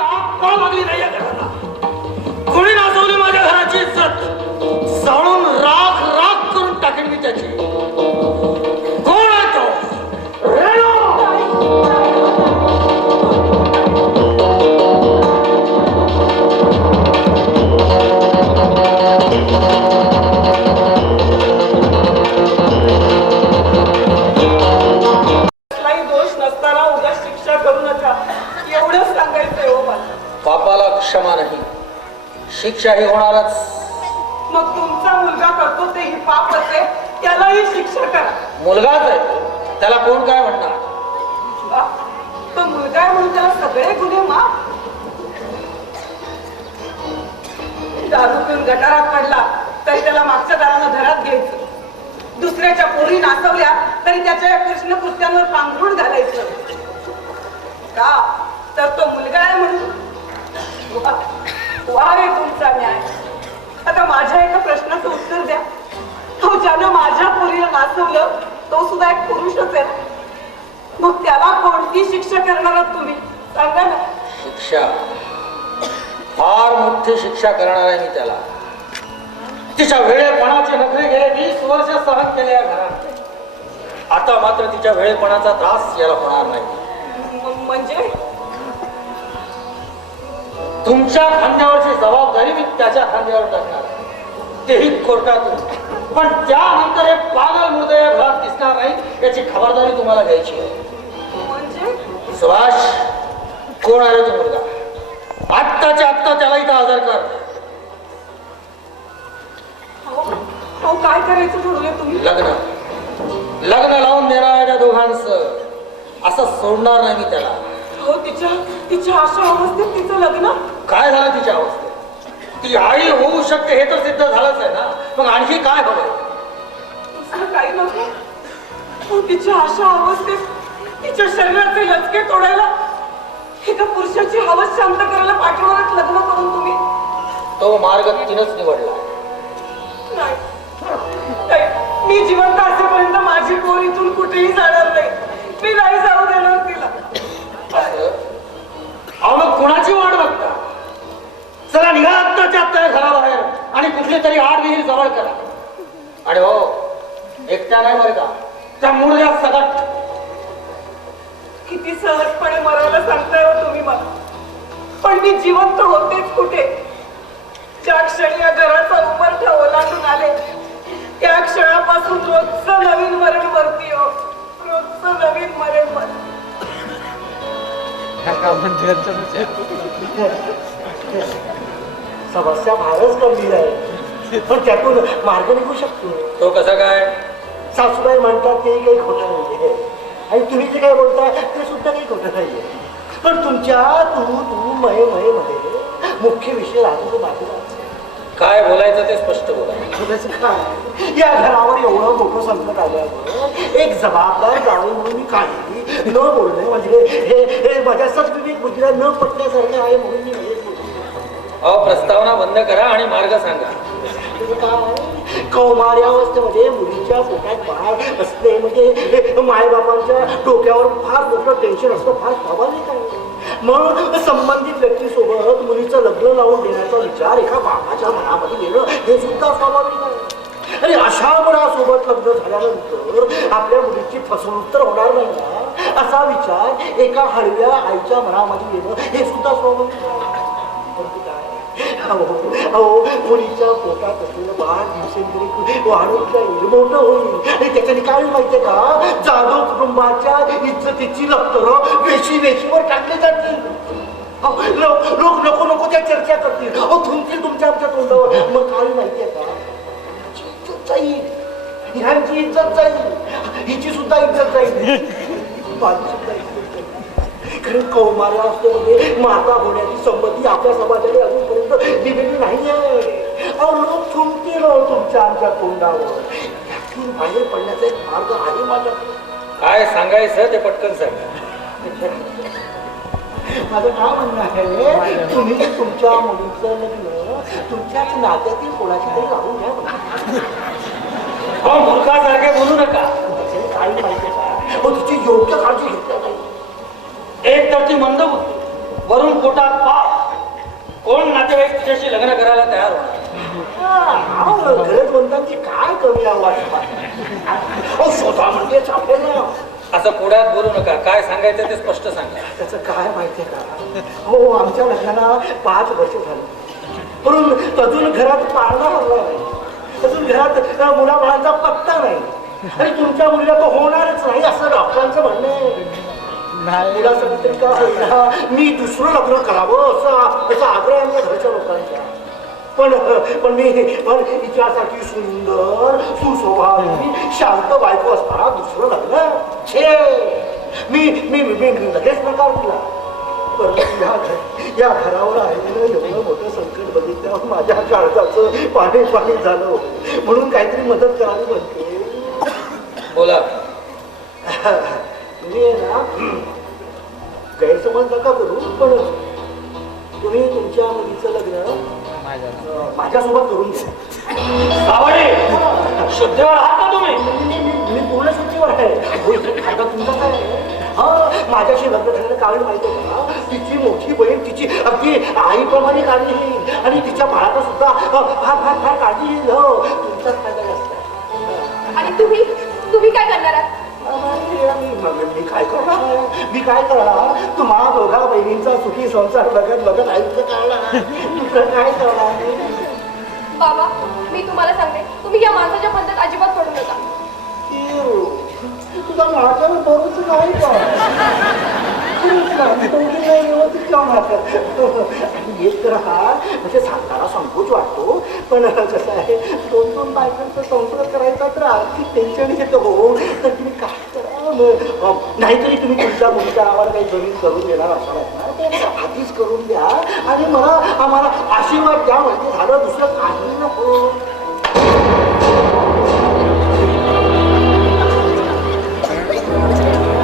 आग का लागली नाही या घराला? कोणी नाचवली माझ्या घराची इज्जत? जाळून राख राख करून टाकेन मी त्याची. कोण आहे तो? रेणू! पापाला क्षमा नाही, शिक्षा ही होणारच. मग तुमचा मुलगा करतो ते ही पाप असे, त्यालाही शिक्षा करा. मुलगाच आहे, त्याला कोण काय म्हणणार? तो मुलगा आहे म्हणून त्याला सगळे गुन्हे माफ. दारू पिऊन गटारात पडला तरी त्याला मागच्या दारानं घरात घ्यायचं. दुसऱ्याच्या पोरी नाचवल्या तरी त्याच्या कृष्ण कृत्यांवर पांघरूण घालायचं. का तर तो मुलगा आहे म्हणून. वा रे तुमचा न्याय. आता माझ्या एका प्रश्नाचं उत्तर द्या. तो ज्यानं माझ्या पोरीला नाचवलं तो सुद्धा एक पुरुषच आहे. मग त्याला कोणती शिक्षा करणार आहात तुम्ही? सांगा ना. शिक्षा, फार मोठी शिक्षा करणार आहे मी त्याला. तिच्या वेळेपणाचे नखरे गेले 20 वर्ष सहन केले या घरात. आता मात्र तिच्या वेळेपणाचा त्रास याला होणार नाही. म्हणजे तुमच्या खांद्यावरची जबाबदारी मी त्याच्या खांद्यावर टाकणार, तेही कोर्टातून. पण त्यानंतर हे पागल मुर्दा या घरात दिसणार नाही याची खबरदारी तुम्हाला घ्यायची आहे. म्हणजे सुभाष, कोण आहे तो मुलगा? आत्ताच्या आत्ता त्याला इथं हजर कर. हो काय करायचं ठरवलं तुम्ही? लग्न लग्न लावून देणार आहे त्या दोघांचं. असं सोडणार नाही मी त्याला. हो तिच्या अशा अवस्थेत तिचं लग्न? काय झालं तिच्या अवस्थेत? ती आई होऊ शकते हे तर सिद्ध झालंच आहे ना. मग आणखी काय हवंय? दुसरं काही नको. हो तिच्या अशा अवस्थेत तिच्या शरीराचे लचके तोडायला एका पुरुषाची हवस शांत करायला पाठवणारच लग्न करून तुम्ही? तो मार्ग तिनंच निवडला. नाही, मी जिवंत असेपर्यंत माझी पोर इथून कुठेही जाणार नाही. मी नाही जाऊ देणार तिला. मग कुणाची वाट बघता? चला निघा आत्ताच्या आत्ता घराबाहेर आणि कुठली तरी आड विहीर जवळ करा. आणि हो, एकट्या नाही बरं का, त्या मुर्द्या सगट. किती सहजपणे मरायला सांगताय हो तुम्ही मला. पण मी जिवंत होतेच कुठे? ज्या क्षणी या घराचा उमरठा ओलांडून आले त्या क्षणापासून रोजचं नवीन मरण मरती हो. रोजचं नवीन मरण मर. समस्या फारच गंभीर आहे, पण त्यातून मार्ग निघू शकतो. तो कसा काय? सासूबाई म्हणतात ते काही खोटं नाहीये आणि तुम्ही जे काय बोलता ते सुद्धा काही खोटं नाहीये. पण तुमच्या तू मय मध्ये मुख्य विषय राहतो तो बाजूला. काय बोलायचं ते स्पष्ट बोला. काय या घरावर एवढं मोठं संकट आल्यावर एक जबाबदार जावई म्हणून मी काही न बोलणे म्हणजे हे माझ्या सद्विवेक बुद्धीला न पटल्यासारखे आहे म्हणून मी हेच बोलतो. प्रस्तावना बंद करा आणि मार्ग सांगा. काय कौमार्यावस्थेमध्ये मुलीच्या पोटात बाळ असणे म्हणजे मायबापांच्या डोक्यावर फार मोठं टेन्शन असतं. फार स्वाभाविक आहे. मग संबंधित व्यक्तीसोबत मुलीचं लग्न लावून देण्याचा विचार एका बापाच्या मनामध्ये येणं हे सुद्धा स्वाभाविक आहे. आणि अशा मुलासोबत लग्न झाल्यानंतर आपल्या मुलीची फसवणूक तर होणार नाही ना असा विचार एका हळव्या आईच्या मनामध्ये येणं हे सुद्धा स्वाभाविक आहे. अहो मुलीच्या पोटात असलेलं बाळ दिवसेंदिवस वाढत जाईल, मोठं होईल आणि त्याच्याने काय माहितीये का? जाधव कुटुंबाच्या इज्जतीची लपतरं वेशीवर टाकली जातील. लोक नको नको त्या चर्चा करतील, थुंकतील तुमच्या आमच्या तोंडावर. मग काय माहितीये का? इज्जत जाईल, ह्यांची इज्जत जाईल, हिची सुद्धा इज्जत जाईल, माझी सुद्धा इज्जत जाईल. कारण कौमार्यावस्थेमध्ये माता होण्याची संमती आपल्या समाजाने अजूनपर्यंत दिलेली नाहीये. लोक थुंकतील तुमच्या आमच्या तोंडावर. त्यातून बाहेर पडण्याचा एक मार्ग आहे माझ्याकडे. काय सांगायचं ते पटकन सांगा. माझं काय म्हणणं आहे, तुम्ही तुमच्या मुलीचं लग्न तुमच्याच नात्यातील कोणाची तरी लावून घ्या. मूर्खासारखे बोलू नका. काही माहिती का? तिची योग्य काळजी घेतली नाही. एक तर ती मंद बुद्धी, वरून पोटात कोण नातेवाईक तुझ्याशी लग्न करायला तयार होणार? गरजवंतांची काय कमी आवाज स्वतः म्हणजे चापेल ना. असं पुढ्यात बोलू नका. काय सांगायचं ते स्पष्ट सांगा. त्याचं काय माहितीये का? हो, आमच्या लग्नाला 5 वर्ष झाली, पण अजून घरात पाळणा हरला नाही, अजून घरात मुलाबाळांचा पत्ता नाही, आणि तुमच्या मुलीला तो होणारच नाही असं डॉक्टरांचं म्हणणं आहे. मुलासाठी तरी का होईना मी दुसरं लग्न करावं असा आग्रह आहे आमच्या घरच्या लोकांचा. पण हिच्यासाठी सुंदर सुस्वभावी शांत बायको असताना दुसरं लग्न छे मी मी मी लगेच नकार दिला. या घरावर आलेलं एवढं मोठं संकट बघितल्यावर माझ्या काळजाचं पाणी पाणी झालं, म्हणून काहीतरी मदत करावी म्हणते. बोला. मी ना गैरसमज नका करू, पण तुम्ही तुमच्या मुलीचं लग्न माझ्यासोबत करून घ्या. सावळे, शुद्धीवर आहात का तुम्ही? मी पूर्ण शुद्धीवर आहे. फायदा तुमचा काय आहे? माझ्याशी लग्न झालेलं कारण माहिती आहे का? तिची मोठी बहीण तिची अगदी आईप्रमाणे काळजी घेईल, आणि तिच्या बाळाचा सुद्धा फार फार फार काळजी घेईल. तुमचाच फायदा जास्त आहे. आणि तुम्ही काय करणार आहात? मी काय करणार? तुम्हा दोघा बहिणींचा सुखी संसार बघत बघत आयुष्य करणार. काय करणार? बाबा, मी तुम्हाला सांगते, तुम्ही या माणसाच्या बंधत अजिबात पडू नका. तुझा माझ्यावर बरोच नाही का? येत राहा म्हणजे सांगताना संकोच वाटतो, पण कसं आहे, 2-2 बायकांचा संसार करायचा तर आर्थिक टेन्शन येतं. हो, तर तुम्ही काय करा, नाहीतरी तुम्ही तुमच्या मुलीच्या नावावर काही जमीन करून देणार असाल ना, ते आधीच करून द्या आणि आम्हाला आशीर्वाद द्या, म्हणजे झालं, दुसरं काही नको.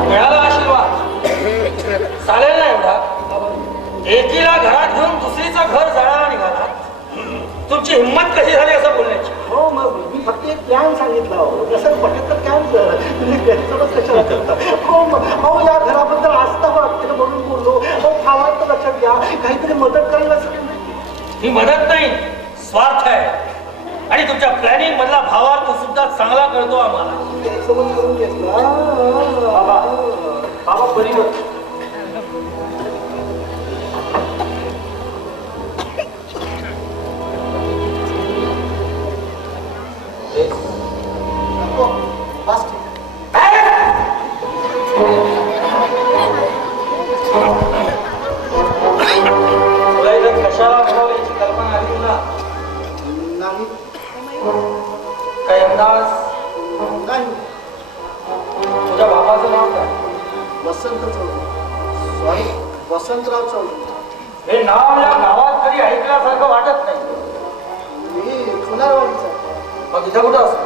मिळाला आशीर्वाद चालेल ना एवढा? एकीला घरात घेऊन दुसरीचं घर जाळायला निघाला. तुमची हिंमत कशी झाली असं बोलण्याची? हो, मग मी फक्त एक प्लॅन सांगितला. हो, जसं पटेल तर कॅन्सर तुम्ही गैरसमज कशाला करता? हो, या घराबद्दल आस्था वाटते म्हणून बोललो. हो, भावात तर लक्षात घ्या, काहीतरी मदत करायला असेल. ही मदत नाही, स्वार्थ आहे. आणि तुमच्या प्लॅनिंग मधला भावार्थ सुद्धा चांगला कळतो आम्हाला. गैरसमज करून घेतला. बाबा बरी होत. तुला इथं कशाला बोलावं याची कल्पना आली तुला? नाही काही अंदाज? नाही. तुझ्या बाबाचं नाव काय? वसंत चौधरी. सॉरी, वसंतराव चौधरी. हे नाव या गावात कधी ऐकल्यासारखं वाटत नाही. मी खुनारवाडीचा. मग इथं कुठं असतो?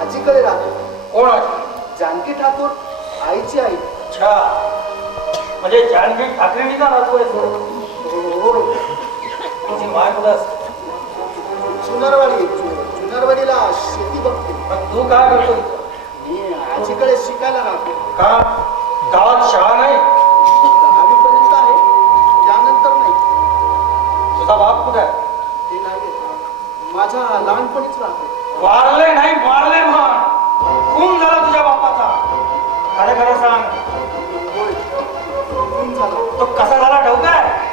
आजीकडे राहतो. कोण आहे? जानकी ठाकूर, आईची आई. अच्छा, म्हणजे जानकी ठाकरेंचा नातू आहे. हो, तुझी माय कुठं असते? चुनारवाडीला शेती बघते. मग तू काय करतो इथं? मी आजीकडे शिकायला राहतो. का गावात शाळा नाही? 10वीपर्यंत आहे, त्यानंतर नाही. तुझा बाप कुठे आहे? ते नाही, माझ्या लहानपणीच राहतो. वारले नाही, मारले म्हण. खून झाला तुझ्या बापाचा. खरं खरं सांग. होय, खून झाला. तो कसा झाला ठाऊक आहे?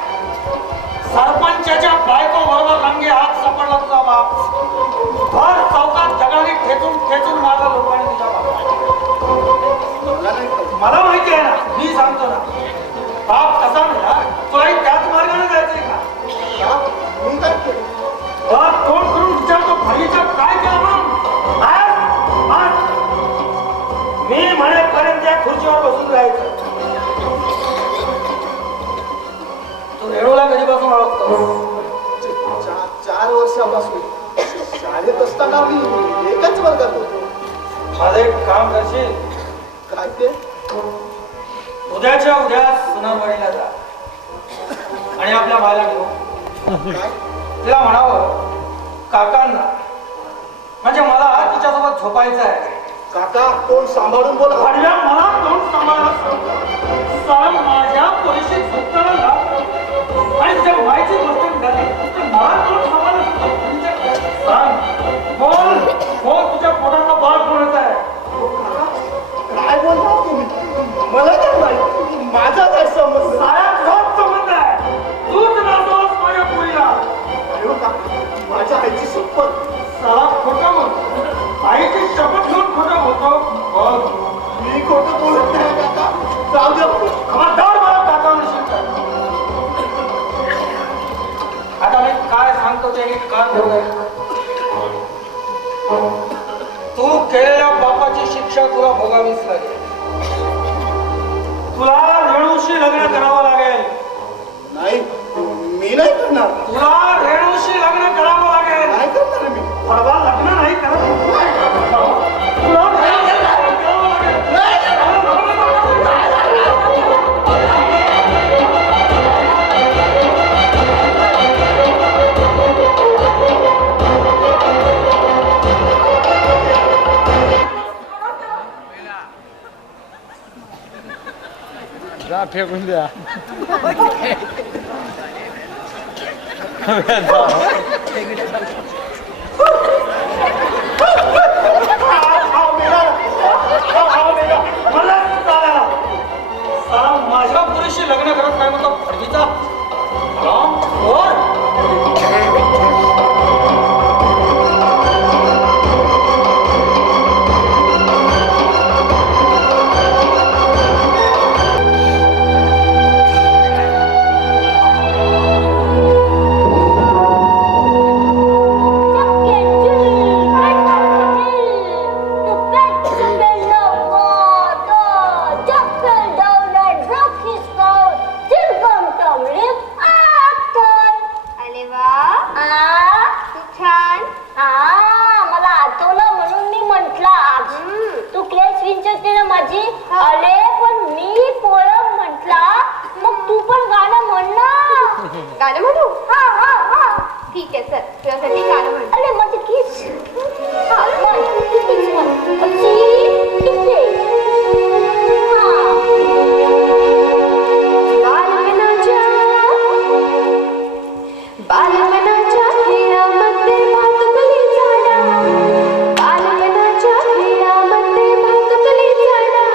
सरपंचाच्या बायको बरोबर रंगे हात सापडला तुझा बाप. भर चौकात जगाने ठेचून ठेचून मारला लोकांनी तुझ्या बापाला. मला नाही कळत. मला माहिती आहे ना, मी सांगतो ना. बाप कसा मेला, तुलाही त्याच मार्गाने जायचंय का? का? मी काय केलं? बाप तोंड करून विचारतो, भाईच्या काय केलं मग? आज मी म्हणेपर्यंत त्या खुर्चीवर बसून राहायचं. तू रेणूला कधीपासून ओळखतो? 4 वर्षापासून. शाळेत असताना मी एकाच वर्गात होतो. माझं एक काम करशील? काय ते? उद्याच्या उद्या सुनारवाडीला जा आणि आपल्या भायला घेऊ. काय? तिला म्हणावं, काकांना म्हणजे मला तिच्यासोबत झोपायचं आहे. काका, कोण सांभाळून बोला. आडव्या मला तोंड सांभाळा. माझ्या पोलिशीत झोपताना आणि तिच्या मायची गोष्ट निघाली. बोलते नीट कान धरून. तू केलेल्या पापाची शिक्षा तुला भोगावीच लागेल. तुला रेणूशी लग्न करावं लागेल. नाही मी नाही करणार. तुला रेणूशी लग्न करावं लागेल. नाही करणार मी. बाबा लग्न नाही करत. तुला रेणूशी लग्न करावं लागेल. फेकून द्या. माझ्या पुरीशी लग्न करत नाही म्हणतो फडकीचा. अरे वा तू छान. मला आठवलं म्हणून मी म्हंटला तू केस विंचरते ना माझी. अरे पण मी पोळं म्हंटला मग तू पण गाणं म्हण ना. गाणं म्हणू? हा हा हा. ठीक आहे सर, तुझ्यासाठी गाणं म्हणू. अरे माझी किस. हा म्हण कितीच म्हण. अच्छी किसे. बालपणाच्या खेळामध्ये भातुकली झाडा, बालपणाच्या खेळामध्ये भातुकली झाडा,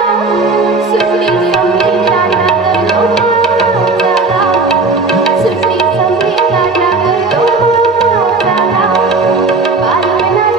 सुट्टी संपली ताटात लोहा झाला, सुट्टी संपली ताटात लोहा झाला, बालपणाच्या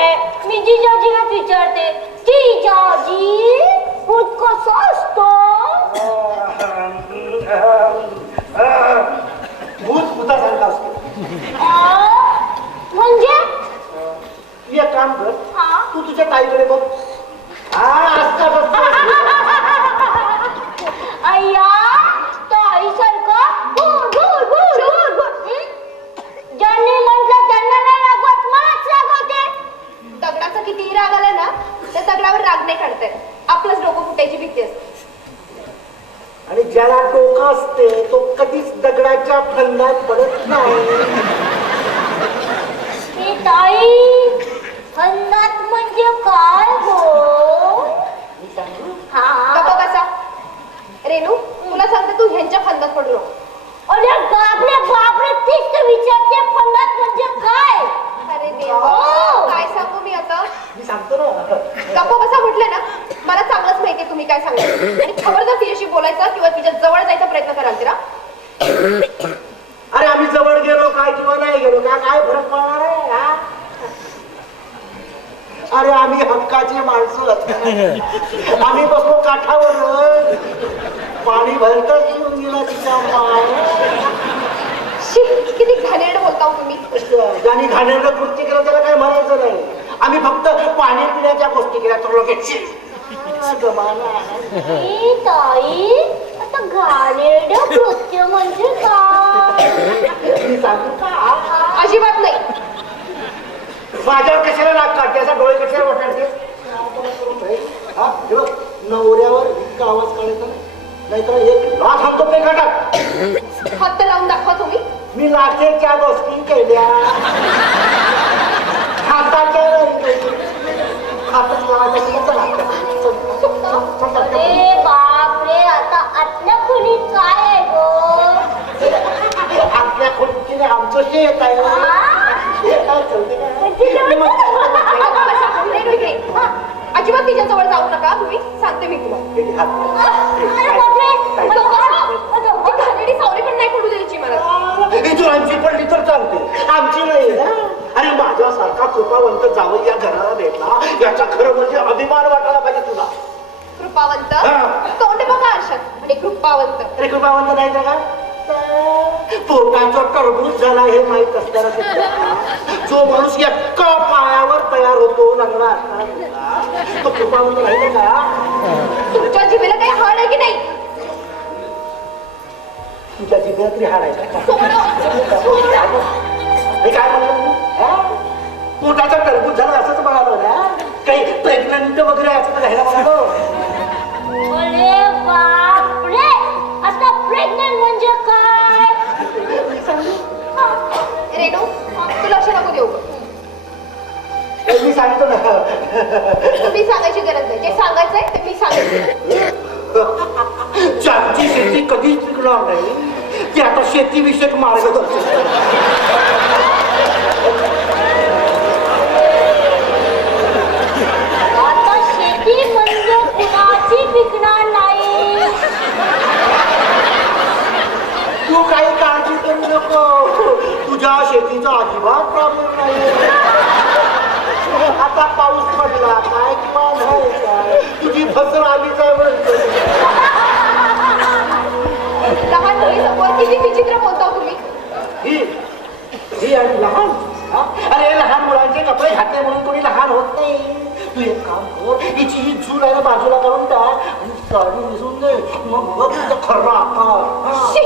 आहे मी जिजाजीला विचारते जिजाजी भूत कसं असतो भूत भूतासारखा असतो. म्हणजे तू एक काम कर, हा तू तुझ्या ताईकडे बघ. असता बघ. अय्या तो आईसारखं ज्यांनी म्हटलं त्यांना नाही लागत मलाच लागवते. दगडाचा कितीही राग आला ना तर दगडावर राग नाही काढतायत. आपलंच डोकं फुटायची भीती असते. आणि ज्याला डोकं असते तो कधीच दगडाच्या फंदात पडत नाही. हे ताई फंदात म्हणजे काय हो मी सांगू? गप्पा बसा. रेणू तुला सांगते तू ह्यांच्या फंदात पडू नको. अरे बापरे बापरे तीच तर विचारते फंदात म्हणजे काय अरे देवा हो. काय सांगू मी आता. मी सांगतो ना. गप्पा बसा म्हटलं ना मला चांगलंच माहितीये तुम्ही काय सांगाल. आणि खबरदार तिच्याशी बोलायचं किंवा तिच्या जवळ जायचा प्रयत्न कराल तिला. अरे आम्ही जवळ गेलो काय किंवा नाही गेलो काय फरक पडणार आहे हा? अरे आम्ही हक्काची माणसं. आम्ही बसलो काठावर पाणी भरतच येऊन गेला तिच्या माय. शी, किती घाणेरडं बोलता हो तुम्ही. ज्यांनी घाणेरडं कृत्य केलं त्याला काय म्हणायचं नाही. आम्ही फक्त पाणी पिण्याच्या गोष्टी केल्या तर लोक जमाना ही ताई आता घाणेरडं कृत्य म्हणजे काय मी सांगू का अजिबात नाही. माझ्यावर कशाला राग काढते असा डोळे कशाला वाटायचे. हा हे बघ नवऱ्यावर इतका आवाज काढायचा नाहीतर एक लाख हाणतो ते घाटात. हात लावून दाखवा तुम्ही. मी लाखेच्या गोष्टी केल्या हाताच्या हातच लावायचा. अरे बापरे आता आतल्या खोलीत काय आहे गो आपल्या खोलीने आमचं शेत आहे. गप्पा बसा. रेणू इकडे. अजिबात तिच्या जवळ जाऊ नका तुम्ही. सांगते मी तुम्हाला. अरे बापरे ती घाणेरडी सावली पण नाही पडू द्यायची मला. इतरांची पडली तर चालते आमची नाही ना. आणि माझ्यासारखा कृपावंत जावं या घराला भेटला याचा खरं म्हणजे अभिमान वाटायला पाहिजे तुला. कृपावंत हा. तोंड बघा आरशात आणि कृपावंत. अरे कृपावंत नाही का पोटाचा टरबूज झाला हे माहित असताना सुद्धा जो माणूस एका पायावर तयार होतो लग्न असताना तो कृपावंत नाही का. तुमच्या जिभेला काही हाड आहे की नाही. तुझ्या जिभेला तरी हाड आहे का. सोडा. हे काय म्हणलं तू हा? पोटाचा टरबूज झाला असंच म्हणालो ना. काही प्रेग्नंट वगैरे असं तर घ्यायला म्हणालो. अरे बापरे आता प्रेग्नंट म्हणजे काय रेणू तू लक्ष नको देऊ. मी सांगतो ना. तुम्ही सांगायची गरज नाही. जे सांगायचंय ते मी सांगायचं. ज्यांची शेती कधीच पिकणार नाही ती आता शेतीविषयक मार्गदर्शन. आता शेती म्हणजे कुणाची पिकणार नाही तू काही काळजी करू नको. तुझ्या शेतीचा अजिबात प्रॉब्लेम नाही. आता पाऊस पडला काय किंवा नाही काय तुझी फसल आलीच आहे म्हणतो. लहान मुलीसमोर किती विचित्र बोलता हो तुम्ही. ही आणि लहान हा? अरे लहान मुलांचे कपडे घातले म्हणून कोणी लहान होत नाही. तू एक काम कर हिची ही झूल आहे ना बाजूला काढून टाक आणि साडी मिसळून दे मग बघ तुझा खरा आकार. हा. शी.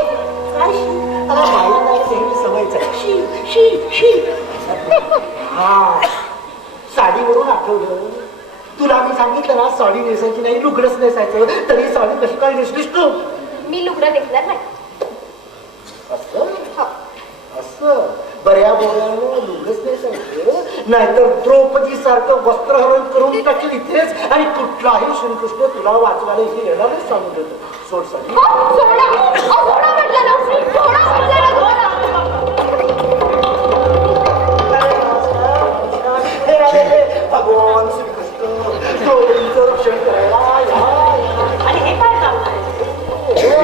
आता बाहेर नाही नेहमी सवयच आहे. शी शी शी. हा साडीवरून आठवलं तुला मी सांगितलं ना साडी नेसायची नाही लुगडंच नेसायचं तरी साडी कशी काय नेसलीस तू. मी लुगडं नेसणार नाही. असं हा. असं बऱ्या बोळ्यानं लुगडंच नेसायचं नाहीतर द्रौपदी सारखं वस्त्रहरण करून टाकेल इथेच आणि कुठलाही श्रीकृष्ण तुला वाचवायला इथे येणार नाही सांगून देतो. सोड साडी. हो, सोडा. अहो, सोडा म्हटलं ना. सोडा म्हटलं ना तुम्हाला. भगवान श्रीकृष्ण द्रौपदीचं रक्षण करायला आणि हे काय काम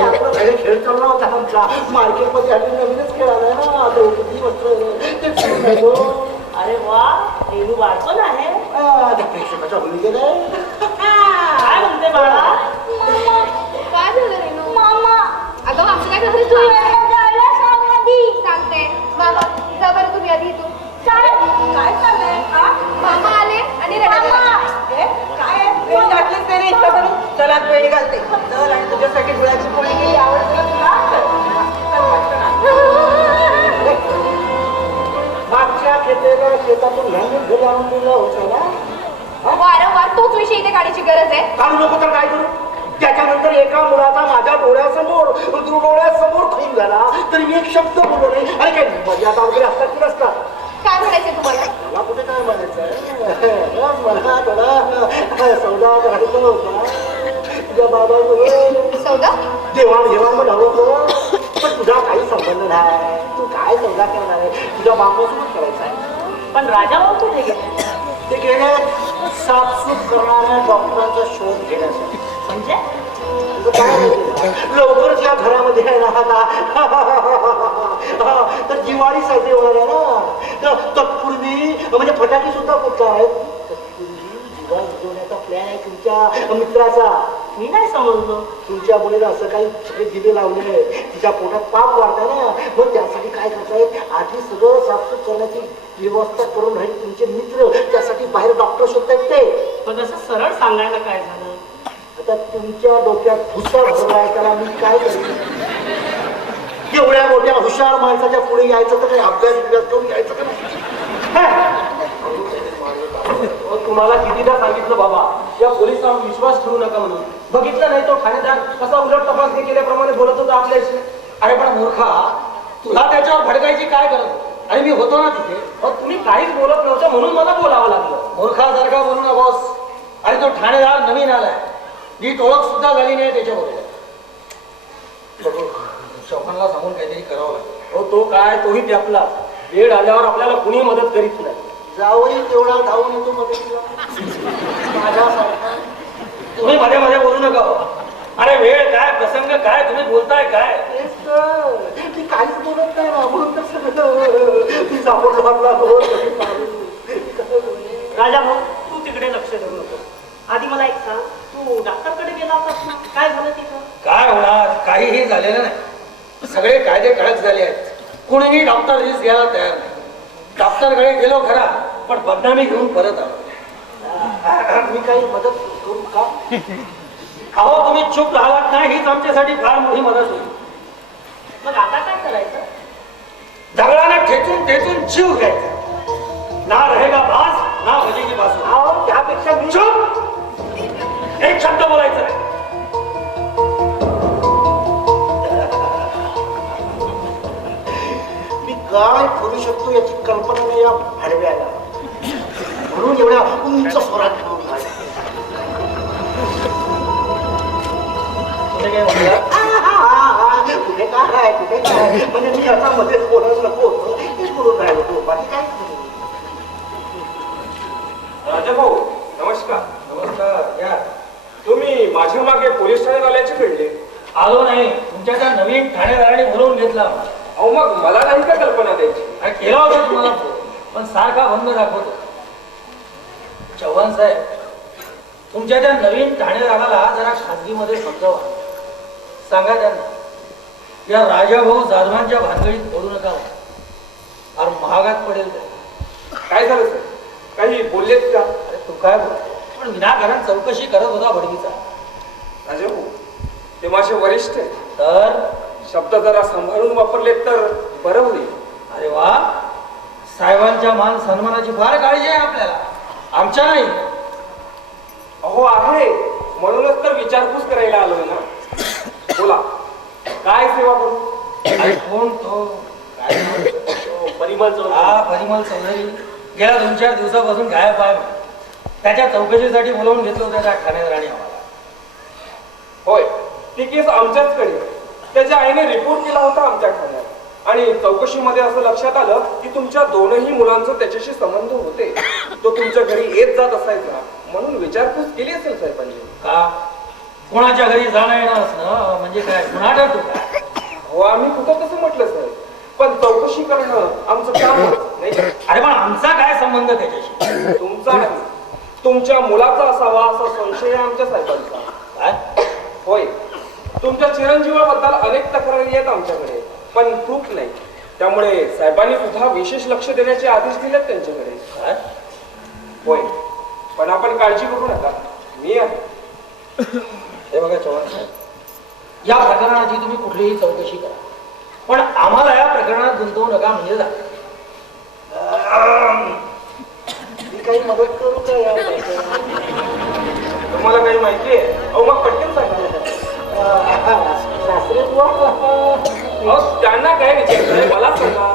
आपला पहिले खेळ चालला होता आमचा मार्केटमध्ये आधी नवीनच खेळ आलाय ना द्रौपदी वस्त्र ते अरे वा रेणू बाळपण आहे. त्या प्रेक्षकाच्या भूमिकेत आहे. काय म्हणते बाळा? काय झालं रेणू? मामा अगं आमचं काय झालं तू तू यांना जायला सांग आधी. सांगते मामा जा बरं तुम्ही आधी इथून. काय चाललंय? मामा आले आणि मामा काय वेळ घातलीस नाही इतकं करून? चला वेळ घालते. चल आणि तुझ्यासाठी गुळाची पोळी केली. आवडते तुला? चल, पटकन आण. मागच्या खेपेला शेतातून ह्यांनीच घरी आणून दिलं होतं ना. वारंवार तोच विषय इथे काढायची गरज आहे. काढू नको तर काय करू? त्याच्यानंतर एका मुलाचा माझ्या डोळ्यासमोर खून झाला तरी मी एक शब्द बोललो नाही. अरे काय मर्यादा वगैरे असतात की नसतात? काय म्हणायचंय तुम्हाला? मला कुठे काय म्हणायचं मला थोडा सौदा करायचा होता तुझ्या बाबासोबत. सौदा? देवाणघेवाण पण हवं होतं. पण तुझा काही संबंध नाही. तू काय सौदा करणार आहे? तुझ्या बाबासोबत करायचा आहे. पण राजा भाऊ कुठे गेले? ते गेले साफसूफ करणाऱ्या डॉक्टरांचा शोध घेण्यासाठी. म्हणजे तुझं काय माहिती? लवकरच या घरामध्ये आहे ना तर दिवाळी साजरी होणार आहे ना. तत्पूर्वी म्हणजे फटाके सुद्धा फुटत आहेत. तत्पूर्वी दिवाळी उजवण्याचा प्लॅन आहे तुमच्या मित्राचा. मी नाही समजलो. तुमच्या मुलीला असं काही सगळे दिवे लावले, तिच्या पोटात पाप वाढताय ना. मग त्यासाठी काय करतायत? आधी सगळं साफसूफ करण्याची व्यवस्था करून राहील तुमचे मित्र. त्यासाठी बाहेर डॉक्टर शोधतायत ते. पण असं सरळ सांगायला काय झालं? आता तुमच्या डोक्यात भुसा भरलाय त्याला मी काय करू? एवढ्या मोठ्या हुशार माणसाच्या पुढे यायचं तर काही अभ्यास करून यायचं का तुम्हाला कितीदा सांगितलं बाबा या पोलिसांवर विश्वास ठेवू नका म्हणून. बघितलं नाही तो ठाणेदार कसा उलट तपासणी केल्याप्रमाणे बोलत होता आपल्याशी. अरे पण मूर्खा, तुला त्याच्यावर भडकायची काय गरज? अरे मी होतो ना तिथे. तुम्ही काहीच बोलत नव्हतं म्हणून मला बोलावं लागलं. मूर्खासारखा बोलू नकोस. अरे तो ठाणेदार नवीन आलाय, नीट ओळख सुद्धा झाली नाही त्याच्याबरोबर. चौकांना सांगून काहीतरी करावं लागेल. तो काय तोही त्यापला. वेळ आल्यावर आपल्याला कुणी मदत करीत नाही. जावई तेवढा धावून येतो मदतीला माझ्यासारखा. तुम्ही मध्ये मध्ये बोलू नका. अरे वेळ काय, प्रसंग काय, तुम्ही बोलताय काय? तेच तर. ती काहीच बोलत नाही ना म्हणून तर सगळं ती सापडलं आपला राजा भाऊ तू तिकडे लक्ष देऊ नको. आधी मला एक सांग, तू डॉक्टरकडे गेला होतास ना? काय झालं तिथं? काय होणार? काहीही झालेलं नाही. सगळे कायदे कडक झाले आहेत. कुणीही डॉक्टर रिस्क घ्यायला तयार नाही. डॉक्टरकडे गेलो खरा, पण बदनामी घेऊन परत आलो. मी काही मदत करू का? अहो तुम्ही चूप राहात नाही हीच आमच्यासाठी फार मोठी मदत होईल. मग आता काय करायचं? दगडाने ठेचून ठेचून जीव घ्यायचा. ना रहेगा बास ना बजेगी बासू. अहो त्यापेक्षा मी चूप! एक शब्द बोलायचा नाही. मी काय करू शकतो याची कल्पना नाही या भाडव्याला. म्हणून एवढ्या उंच स्वरात घेऊन कुठे काय कुठे काय म्हणजे मी आता मध्येच बोलायला नको होतं. तेच बोलून राहिलो तो. बाकी काय राजाभाऊ नमस्कार. नमस्कार. या. तुम्ही माझ्या मागे पोलीस ठाण्यात आल्याचे कळले. आलो नाही, तुमच्या त्या नवीन ठाणेदाराने बोलवून घेतला. अहो मग मला नाही का कल्पना द्यायची? आणि केला होता तुम्हाला फोन, पण सारखा बंद दाखवतो. चव्हाण साहेब, तुमच्या त्या नवीन ठाणेदाराला जरा खाजगीमध्ये समजावा. सांगा त्यांना या राजाभाऊ जाधवांच्या भानगडीत पडू नका. फार महागात पडेल ते. काय झालं सर? काही बोललेत का? अरे तू काय बोलतो? पण विनाकारण चौकशी करत होता भडकीचा. राजाभाऊ ते माझे वरिष्ठ आहेत. तर शब्द जरा सांभाळून वापरले तर बरं होईल. अरे वा, साहेबांच्या मान सन्मानाची फार काळजी आहे आपल्याला, आमच्या नाही. अहो आहे, म्हणूनच तर विचारपूस करायला आलोय ना. बोला काय सेवा करू? अरे कोण तो? काय नाव? परिमल चौधरी. हा परिमल चौधरी गेल्या 2-4 दिवसापासून गायब आहे. त्याच्या चौकशीसाठी बोलावून घेतलं होतं त्या ठाणेदाराने आम्हाला. होय, ती केस आमच्याचकडे. त्याच्या आईने रिपोर्ट केला होता आमच्या ठाण्यात आणि चौकशीमध्ये असं लक्षात आलं की तुमच्या दोनही मुलांचं त्याच्याशी संबंध होते. तो तुमच्या घरी येत जात असायचा म्हणून विचारपूस केली असेल साहेबांनी. का? कोणाच्या घरी जाणं येणं असणं म्हणजे काय गुन्हा ठरतो का? हो आम्ही कुठं तसं म्हटलं सर. पण चौकशी करणं आमचं काम नाही का? अरे पण आमचा काय संबंध त्याच्याशी? तुमचा नाही, तुमच्या मुलाचा असावा असा संशय आहे आमच्या साहेबांचा. काय? होय, तुमच्या चिरंजीवाबद्दल अनेक तक्रारी आहेत आमच्याकडे, पण प्रूफ नाही. त्यामुळे साहेबांनी सुद्धा विशेष लक्ष देण्याचे आदेश दिलेत त्यांच्याकडे. काय? होय, पण आपण काळजी करू नका, मी आहे. हे बघा चव्हाण साहेब, या प्रकरणाची तुम्ही कुठलीही चौकशी करा, पण आम्हाला या प्रकरणात गुंतवू नका म्हणजे झालं. मी काही मदत करू का या प्रकरणात? तुम्हाला काही माहिती आहे? अहो मग पटकन सांगा. सासरे बुवा, अहो त्यांना काय विचारताय, मला सांगा.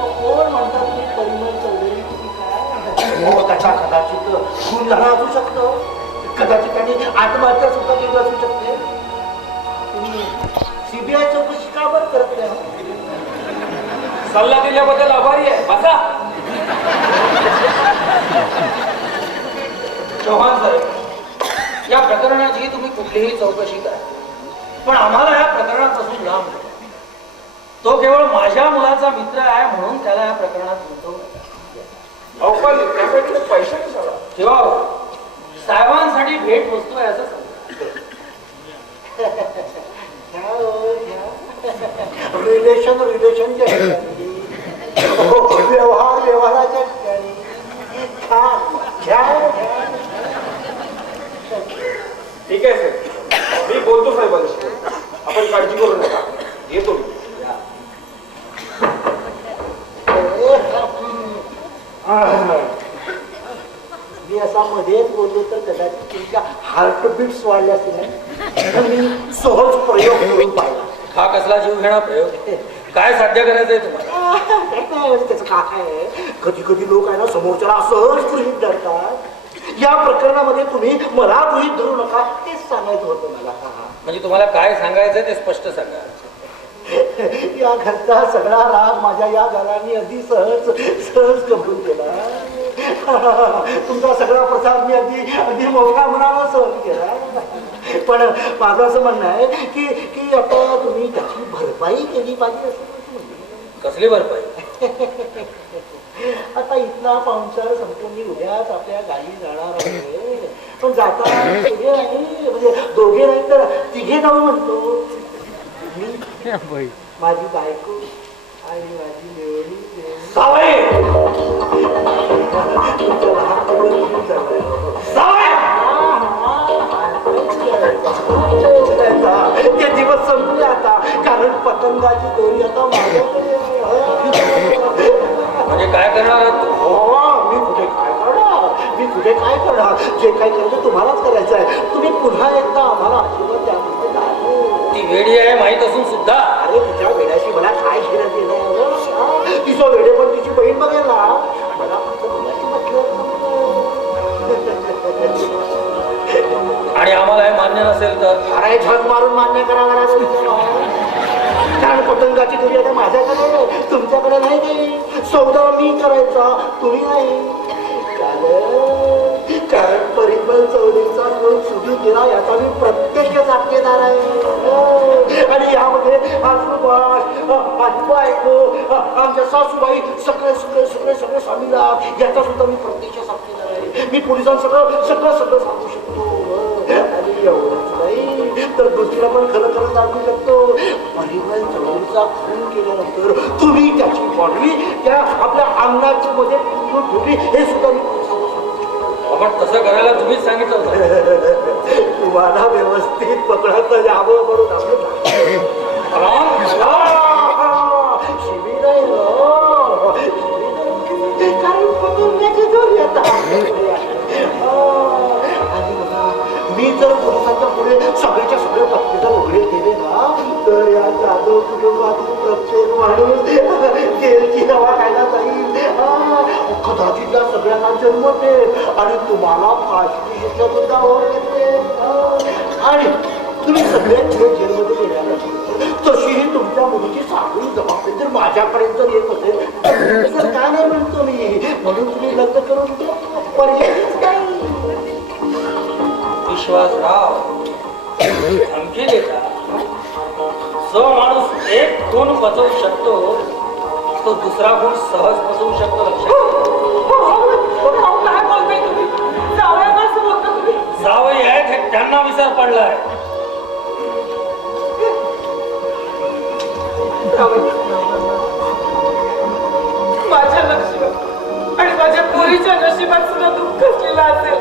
तो कोण म्हणतात की परिमल चौधरी की काय? हो, त्याचा कदाचित खून झाला असू शकतो, कदाचित त्याने आत्महत्या सुद्धा केली असू शकते. तुम्ही सीबीआय चौकशी का बरं करत नाही? सल्ला दिल्याबद्दल आभारी आहे. बसा. चव्हाण साहेब, या प्रकरणाची तुम्ही कुठलीही चौकशी करा, पण आम्हाला या प्रकरणापासून लांब ठेवा. तो केवळ माझ्या मुलाचा मित्र आहे म्हणून त्याला या प्रकरणात गुंतवू नका. अहो पण त्यासाठी पैसे कशाला? ठेवा, साहेबांसाठी भेट वस्तू आहे असं समजा. रिलेशनच्या ठिकाणी, व्यवहाराच्या ठिकाणी ठीक आहे सर, मी बोलतो साहेबांशी. आपण काळजी करू नका, येतो मी. मी असा मध्येच बोललो तर कदाचित तुमच्या हार्टबीट्स वाढल्या असतील, तर मी सहज प्रयोग करून पाहिला. हा कसला जीव घेणा प्रयोग? काय साध्य करायचंय तुम्हाला? त्याचं काय आहे, कधी कधी लोक आहे ना समोरच्याला सहज गृहीत धरतात. या प्रकरणामध्ये तुम्ही मला गृहीत धरू नका तेच सांगायचं होतं मला. म्हणजे तुम्हाला काय सांगायचंय ते स्पष्ट सांगा. या घरचा सगळा राग माझ्या या घराने अगदी सहज सहज कबूल केला. तुमचा सगळा प्रसाद मी अगदी अगदी मोठ्या मनानं सहन केला. पण माझं असं म्हणणं आहे की की आता तुम्ही त्याची भरपाई केली पाहिजे असं कसली भरपाई? आता इथला पाहुणचार संपूर्ण उद्याच आपल्या गावी जाणार आहे, पण जाता दोघे नाही, म्हणजे दोघे नाही तर तिघे जाऊ म्हणतो. मी, माझी बायको आणि माझी मेवणी. ते दिवस संपले आता, कारण पतंगाची दोरी आता माझ्याकडे आहे. म्हणजे काय करणार आहात तुम्ही? मी कुठे काय करणार, मी कुठे काय करणार, जे काय करायचं तुम्हालाच करायचं आहे. तुम्ही पुन्हा एकदा आम्हाला आशीर्वाद द्या. ती वेडी आहे माहित असून सुद्धा. अरे तुझ्या वेड्याशी मला काय घेणं देणं? तिचं वेडे पण तिची बहीण बघेल ना. मला फक्त मुलाची म्हटलं. आणि आम्हाला हे मान्य नसेल तर? अरे झग मारून मान्य करावं लागेल. कारण पतंगाची दोरी आता माझ्याकडे, तुमच्याकडे नाही काही. सौदा मी करायचा, तुम्ही नाही. कारण परिमल चौधरीचा कोण सुधी केला याचा मी प्रत्यक्ष साक्षीदार आहे. आणि यामध्ये माझी बायको, आमच्या सासूबाई सगळे सगळे सगळे सगळे सामील आहात याचा सुद्धा मी प्रत्यक्ष साक्षीदार आहे. मी पोलिसांना सगळं सगळं सगळं सांगू शकतो. आणि एवढंच नाही तर दुसरीला पण खरं खरं सांगू शकतो. परिमल चौधरीचा खून केल्यानंतर तुम्ही त्याची बॉडी त्या आपल्या अंगणाच्या मध्ये ठेवली हे सुद्धा मी सांगू शकतो. आपण तसं करायला तुम्हीच सांगितलं होतं. तुम्हाला व्यवस्थित पकडता यावं म्हणून शिबिर आहे कारण पकडण्याची जोरी आता. आणि बघा, मी जर पोलिसांच्या पुढे सगळेच्या सगळे पत्ते जर उघडे केले ना तर या जाधव कुटुंबातील प्रत्येक माणूस जेलची दवा खायला जाईल. कदाचित या सगळ्यांना जन्मते आणि तुम्हाला फाशी शिक्षा सुद्धा होते. आणि तुम्ही सगळे जेलमध्ये गेल्यानंतर तशीही तुमच्या मुलीची साखळी जबाबदारी जर माझ्याकडे जर येत असेल तर काय नाही म्हणतो मी. म्हणून तुम्ही लग्न करून द्या, पर्यायच नाही. विश्वासराव धमकी देता, जो माणूस एक खून पचवू शकतो तो दुसरा खून सहज पचवू शकतो. लक्षात काय बोलताय तुम्ही? जावयाला असं बोलता तुम्ही? जावई आहेत हे त्यांना विसर पडलाय. माझ्या नशिबात आणि माझ्या पोरीच्या नशिबात सुद्धा दुःख असलेलं असेल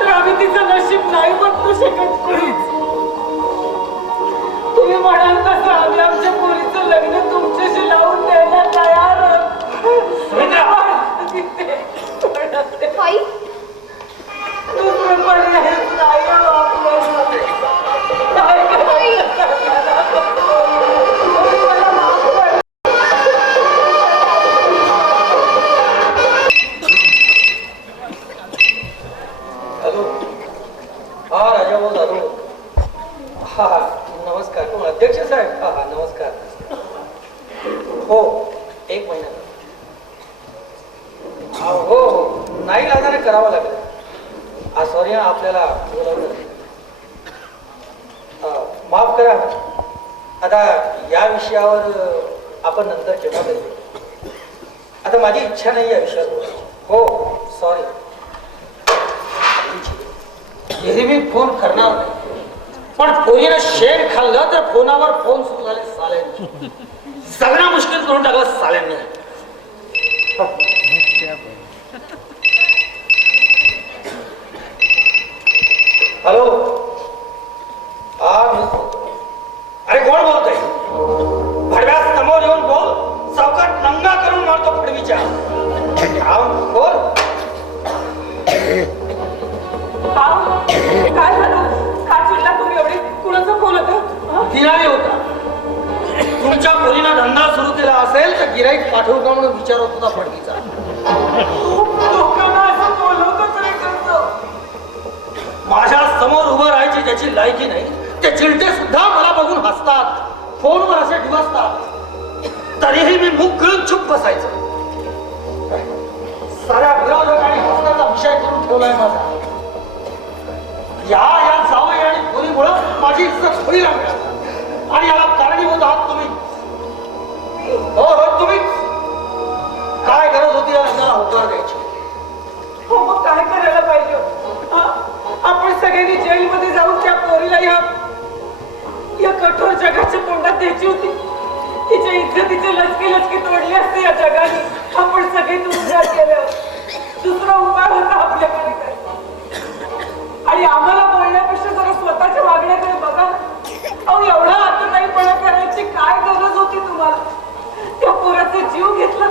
तर आम्ही तिचं नशीब नाही बदलू शकत कोणीच. तुम्ही म्हणाल तसं आम्ही आमच्या पोरीचं लग्न तुमच्याशी लावून द्यायला तयार आहोत. आई दुसरं पर्यायच नाही हो आपल्याला. काय करायचं? मला माफ करा. हॅलो, हा राजाभाऊ जाधव. हा नमस्कार. कोण? अध्यक्ष साहेब. हा नमस्कार. हो, 1 महिना. हो नाही लागणार, करावं लागेल. सॉरी आपल्याला बोलावलं. माफ करा. आता या विषयावर आपण नंतर चर्चा करू. आता माझी इच्छा नाही या विषयावर बोलायची. हो सॉरी. एरवी फोन करणार नाही, पण पोरीनं शेण खाल्लं तर फोनावर फोन सुरू झाले साल्यांनी. सगळं मुश्किल करून टाकलं साल्यांनी. हॅलो, हा मी बोलतो. अरे कोण बोलतोय? भडव्यास समोर येऊन बोल. चौकात नंगा करून मारतो फडवीच्या. बोल. काय झालं? का चिडला तुम्ही एवढे? कुणाचा फोन होता? दिनाने होता. तुमच्या पोरीनं धंदा सुरू केला असेल तर गिराईक पाठवू का म्हणून विचारत होता फडवीचा. लोकांना असं बोलवतच रे कसं? माझ्या समोर उभं राहायची ज्याची लायकी नाही ते चिलटे सुद्धा मला बघून हसतात, फोनवर असे डिवसतात. तरीही मी मुख गिळून चुप बसायचं. साऱ्या विरोधकांनी हसण्याचा विषय करून ठेवलाय माझा. या जावई आणि पोरीमुळं माझी इज्जत खोलीला मिळाली आणि याला कारणीभूत आहात तुम्ही. हो हो तुम्ही. काय गरज होती या लग्नाला होकार द्यायची? हो मग काय करायला पाहिजे? आपण सगळ्यांनी जेलमध्ये जाऊन त्या पोरीला या कठोर जगाच्या तोंडात द्यायची होती. तिच्या इज्जतीचे लचके लचके तोडले असते या जगाने. आपण सगळे तुमच्या केलं. दुसरा उपाय होता आपल्याकडे काय? आणि आम्हाला बोलण्यापेक्षा जरा स्वतःच्या वागण्याकडे बघा. अहो एवढा आतताईपणा करायची काय गरज होती तुम्हाला? त्या पोराचा जीव घेतला.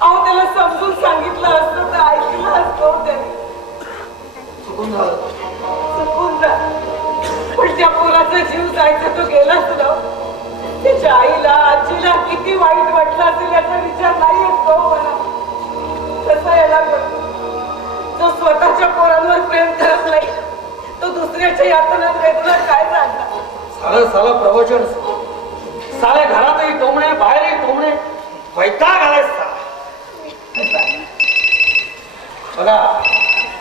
अहो त्याला समजून सांगितलं असतं तर ऐकलं असतं त्याने. चुकून झालं. चुकून जा. पण त्या पोराचा जीव जायचा तो गेलाच ना. त्याच्या आईला आजीला किती वाईट वाटलं असेल याचा विचार नाही येत तो मला. तसा याला करतो. जो स्वतःच्या पोरांवर प्रेम करत नाही तो दुसऱ्याच्या यातनात वेदना काय जाणणार? सालं सालं प्रवचन. साले घरातही टोमणे, बाहेरही टोमणे. वैताग आलाय साला. बघा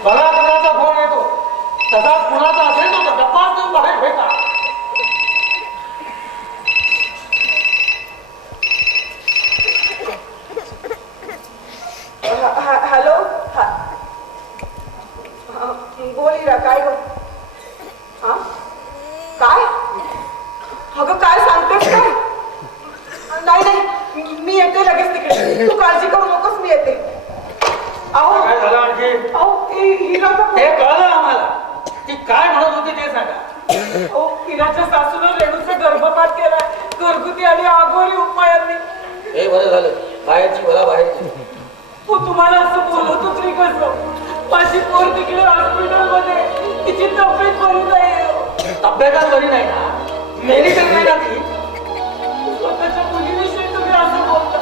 बघा कुणाचा फोन येतो. तसा कुणाचा असेल तो डब्बाच देऊन बाहेर फेका. हॅलो. बोली रा काय गो? काय? अगं काय सांगतेस काय? नाही नाही मी येते लगेच तिकडे. तू काळजी करू नकोस मी येते. अहो काय झालं आणखी? अहो हिराचा ते कळलं आम्हाला. ती काय म्हणत होती ते सांगा. अहो हिराच्या सासूनं रेणूचा गर्भपात केला घरगुती आणि आगोरी उपायांनी. हे बरं झालं. बाहेरची मला बाहेरची. हो तुम्हाला असं बोलत होती कसं? माझी पोर तिकडे हॉस्पिटलमध्ये. तिची तब्येत बरी नाही. तब्येतच बरी नाही ना. मेली तर नाही ना ती. स्वतःच्या मुलीविषयी तुम्ही असं बोलता.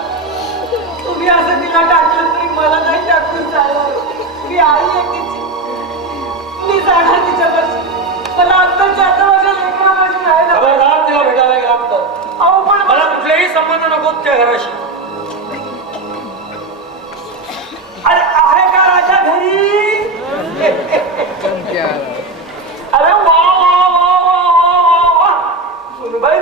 तुम्ही असं तिला टाकलं तरी मला नाही टाकून चालणार. मी आई आहे तिची. मी जाणार तिच्यापाशी. मला आत्ताच्या आता माझ्या लेकरापाशी राहायला. खबरदार तिला भेटायला गेला तर. अहो पण मला कुठलेही संबंध नको त्या घराशी. अरे आहे का राजा घरी? अरे वा वा वा वा वा वा. सुनबाई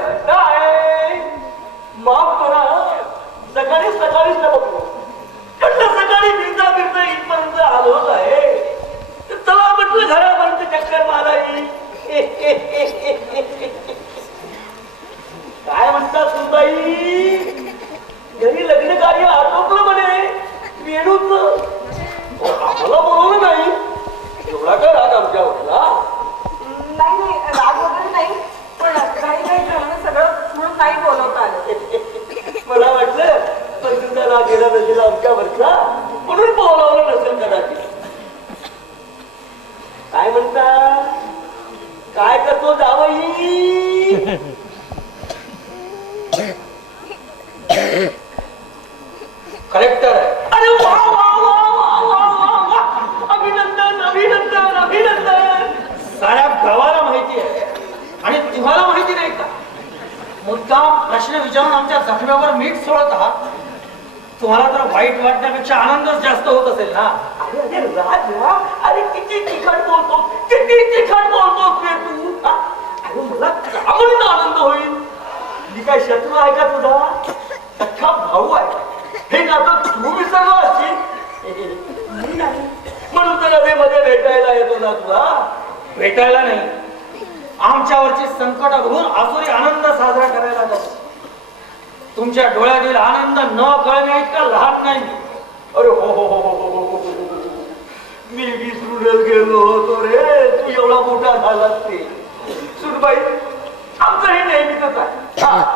काय म्हणतात सुनबाई? घरी लग्न कार्य आटोपलं म्हणे वेणूच. आम्हाला बोलवलं नाही. एवढा काय राग आमच्या वाटला? नाही राग वगैरे नाही, पण काही काही जणांना सगळं म्हणून नाही बोलवता आलं. मला वाटलं पण तुमचा राग गेला नसेल आमच्यावरचा, म्हणून बोलावलं नसेल कदाचित. काय म्हणता? काय करतो जावई? कलेक्टर आहे. अरे वा वा वा वा वा वा वा! अभिनंदन अभिनंदन अभिनंदन! साऱ्या गावाला माहिती आहे आणि तुम्हाला माहिती नाही का? मुद्दाम प्रश्न विचारून आमच्या जखम्यावर मीठ सोडत आहात. तुम्हाला तर वाईट वाटण्यापेक्षा आनंदच जास्त होत असेल ना. अरे अरे राजा, अरे किती तिखट बोलतो, किती तिखट बोलतोस रे तू. अरे मला का म्हणून आनंद होईल? मी काय शत्रू आहे का तुझा? सख्खा भाऊ आहे. हे नातं तू विसरला असशील. मी नाही. म्हणून तर नदीमध्ये भेटायला येतो ना तुला. भेटायला नाही, आमच्यावरची संकट बघून आसुरी आनंद साजरा करायला जातो. तुमच्या डोळ्यातील आनंद न कळणे इतका लहान नाही. अरे हो हो हो हो हो हो हो. मी विसरूनच गेलो होतो रे. तू एवढा मोठा झालास ते. सुनबाई, आमचं हे नेहमीच आहे.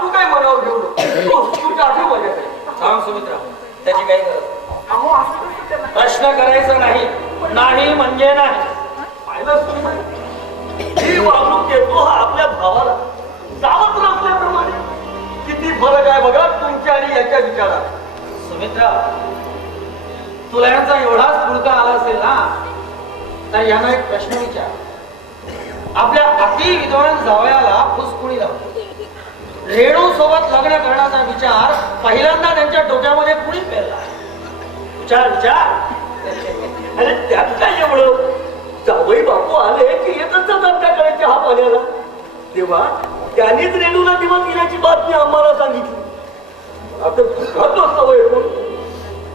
तू काय मनावर घेऊ नको. तू टाकू माझ्याकडे. थांब सुमित्रा, त्याची काही गरज अहो असं कसं त्याला प्रश्न करायचा नाही. नाही म्हणजे नाही. पाहिलं सुनबाई, ही वागणूक देतो हा आपल्या भावाला. सावत्र असल्याप्रमाणे किती फरक आहे बघा तुमच्या आणि याच्या विचारात. सुमित्रा, तुला याचा एवढाच पुळका आला असेल ना, तर यांना एक प्रश्न विचार. आपल्या अति विद्वान जावयाला फुसकुणी लावतो. रेणू सोबत लग्न करण्याचा विचार पहिल्यांदा त्यांच्या डोक्यामध्ये कुणी पेरला? विचार विचार. अरे त्यात काय एवढं? जावई बापू आले की येतच आमच्याकडे चहा पाण्याला. तेव्हा त्यांनीच रेणूला दिवस गेल्याची बातमी आम्हाला सांगितली. आता दुःखात सवय कोण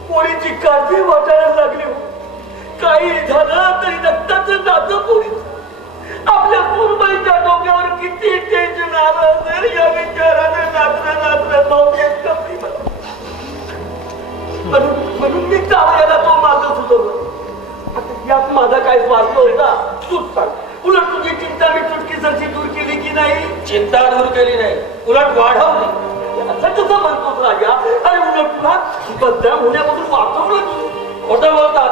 कोणीची काळजी वाटायला लागली. काही झालं तरी रक्ताचं नातं कोणीच. आपल्या पूर्वाईच्या डोक्यावर किती टेन्शन आलं असेल या विचाराने नाचणं नाचणं पाहून कपडी म्हणून मी जावयाला तो माझं सुचवलं. यात माझा काय स्वार्थ होता तूच सांग. उलट तुझी चिंता मी चुटकीसरची दूर केली की नाही? चिंता दूर केली नाही, उलट वाढवली. असं कसं म्हणतोस राजा? अरे उलट तुला बदनाम होण्यापासून वाचवलं तू. खोटं बोलतात.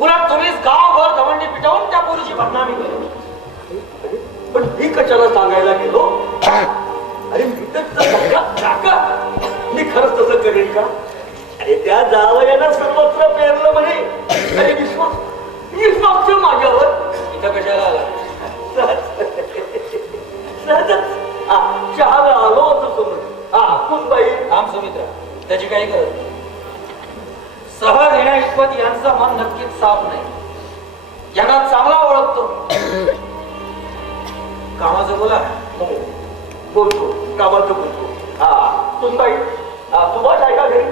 उलट तुम्हीच गावभर दवंडी पिटवून त्या पोरीची बदनामी केली. पण मी कशाला सांगायला गेलो? अरे मी तर काका मी खरंच तसं करेन का? अरे त्या जावयाला सर्वत्र पेरलं म्हणे. अरे विश्वास ठेव माझ्यावर. इथं कशाला आला? सहजच चहाला आलो होतो समज. कुणबाई थांब सुमित्रा, त्याची काही गरज नाही. सहज येण्या इतपत यांचं मन नक्कीच साफ नाही. यांना चांगला ओळखतो. कामाचं बोला. हो बोलतो, कामाचं बोलतो. कुणबाई सुभाष आहे का घरी?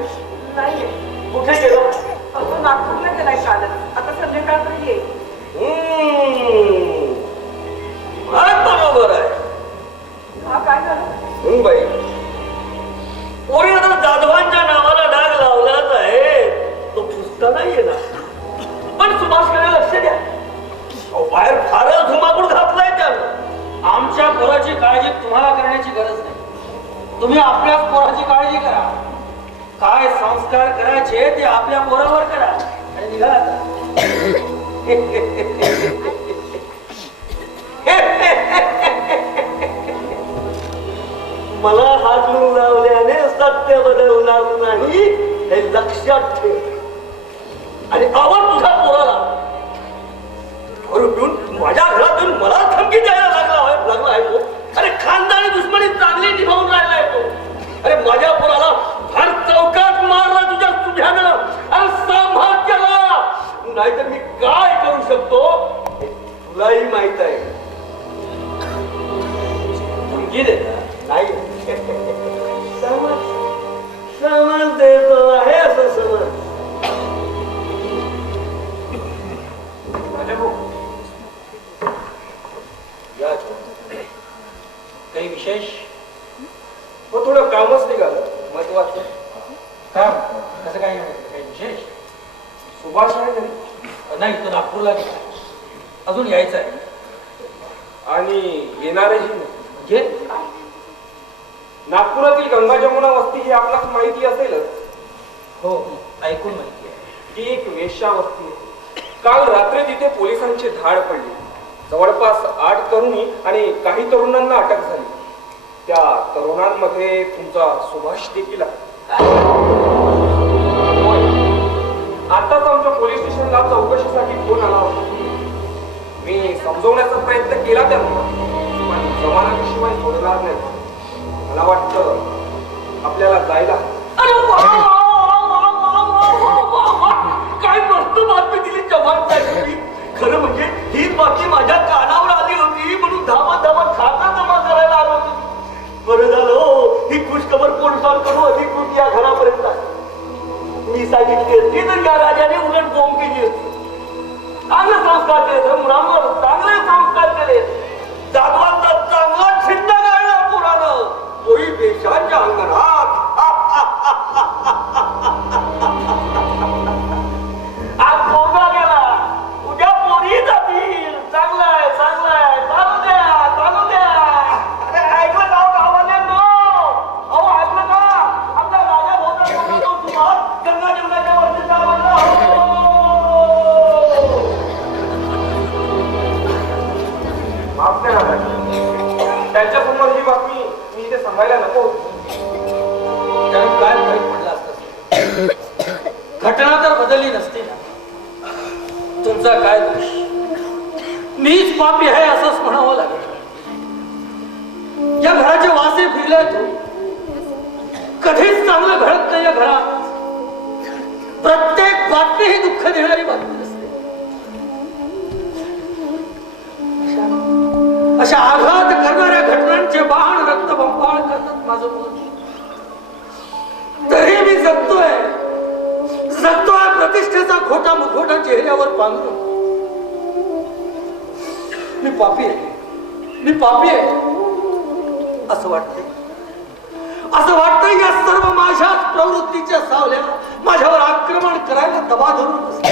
नाहीये. कुठे गेलो? तो नागपूरला गेलाय कालच. आता संध्याकाळपर्यंत येईल. बरोबर आहे. हा काय झालं? बाई पोरी आता जाधवांच्या नावाला डाग लावलाच आहे. तो पुसता नाहीये ना. पण सुभाषकडे लक्ष द्या. बाहेर फारच धुमाकूळ घातलाय त्यानं. आमच्या पोराची काळजी तुम्हाला करण्याची गरज नाही. तुम्ही आपल्याच पोराची काळजी करा. काय संस्कार करायचे ते आपल्या पोरावर करा आणि निघा आता. मला हात लावल्याने सत्य बदलणार नाही हे लक्षात ठेव. आणि आवड तुझ्या पोराला घेऊन माझ्या घरातून मला धमकी द्यायला लागला आहे तो. अरे खानदानी दुश्मनी चांगली निभावून राहिला आहे तो. अरे माझ्या पोराला फार चौकात मारला तुझ्या सुझ्यानं. अरे सांभाळ केला, नाहीतर मी काय करू शकतो तुलाही माहित आहे. धमकी देता नाही समज देतो आहे असं समज. या आहे घरी? नाही, तो नागपूरला गेला. अजून यायचं आहे. आणि येणारही नाही. म्हणजे नागपुरातील गंगा जमुना वस्ती ही आपल्याला माहिती असेलच. हो, ऐकून माहिती आहे. ती एक वेश्या वस्ती आहे. काल रात्री तिथे पोलिसांची धाड पडली. जवळपास 8 तरुणी आणि काही तरुणांना अटक झाली. त्या तरुणांमध्ये तुमचा सुभाष देखील आहे. होय. आताच आमच्या पोलीस स्टेशनला चौकशीसाठी फोन आला होता. मी समजवण्याचा प्रयत्न केला त्यांना, पण जमानाशिवाय सोडणार नाही. मला वाटतं आपल्याला जायला. अरे वा, वा, वा, वा, वा, वा, वा, वा. काय मस्त बातमी दिली जवान साहेबांनी. खरं म्हणजे ही बातमी माझ्या कानावर आली होती, म्हणून धावत धावत खाता जमा करायला आलो होतो. बरं झालं हो, ही खुशखबर पोलिसांकडून अधिकृत या घरापर्यंत आली. मी सांगितली असती तर या राजाने उलट बॉम्ब केली असती. चांगले संस्कार केले, मुलांवर चांगले संस्कार केले. जाधवांचा चांगला छिंडा गाळला पुरानं. तोही देशाच्या अंगणात. आज पोरगा गेला, उद्या पोरी जातील. चांगलं आहे, चांगलं आहे. चालू द्या, चालू द्या. अरे ऐकलं का गावाल्यांनो? अहो ऐकलं का? आमचा राजा भोवता सुभाष गंगा जमुनाच्या वरती चालवला. माफ करा त्यांच्यासमोर ही बातमी मी इथे सांगायला नको होती. त्याने काय वाईट पडलं असतं? घटना तर बदलली नसती ना. तुमचा काय दोष? मीच पापी आहे असंच म्हणावं लागेल. या घराचे वासे फिरले तू. कधीच चांगलं घडत नाही या घरात. प्रत्येक बातमी ही दुःख देणारी बातमी असते. अशा आघात करणाऱ्या घटनांचे बाण रक्तबंबाळ करतात माझं मन. तरी मी जगतोय प्रतिष्ठेचा खोटा मुखोटा चेहऱ्यावर पांघरून. मी पापी आहे असं वाटतंय या सर्व माझ्याच प्रवृत्तीच्या सावल्या माझ्यावर आक्रमण करायला दबा धरून बसल्या.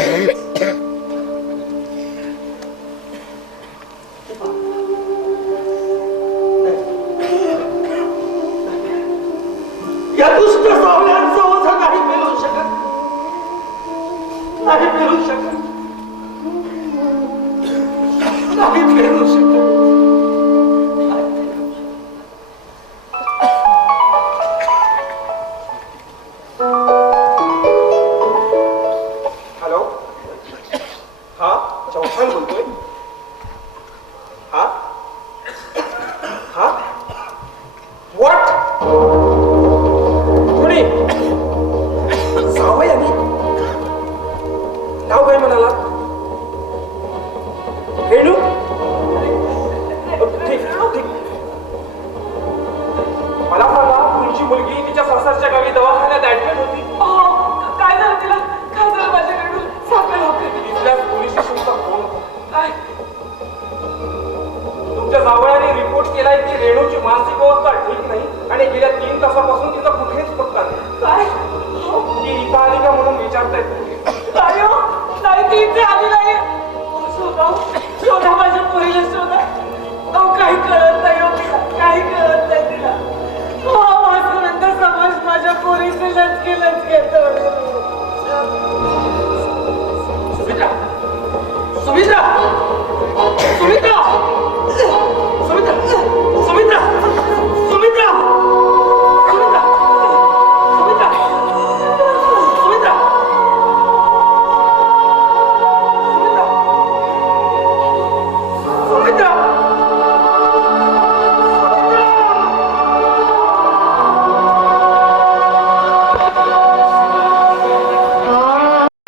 या दुष्ट सावल्यांचं ओझं नाही पेलू शकत. हॅलो, हा चौहान बोलतोय. हा हा व्हॉट? कोणी? जावई आणि नाव काय म्हणाला? रेणू? ठीक. मला सांगा, तुमची मुलगी तिच्या सासरच्या गावी दवाखान्यात ऍडमिट होती. काय झालं तिला? काय झालं माझ्या रेणू? सांगा लवकर. तिथल्या पोलीस स्टेशनचा फोन होता. तुमच्या जावयाने रिपोर्ट केलाय की रेणूची मानसिक अवस्था ठीक नाही आणि गेल्या 3 तासापासून तिचा कुठेच पत्ता नाही. काय? ती इथं आली का म्हणून विचारतायत. नाही हो, नाही ती इथे आली नाही. शोधा माझ्या पोरीला शोधा. अहो काही कळत नाही हो तिला, काही कळत नाही तिला. वासुनंद समाज माझ्या पोरीचे लचके घेतो. सुमित्रा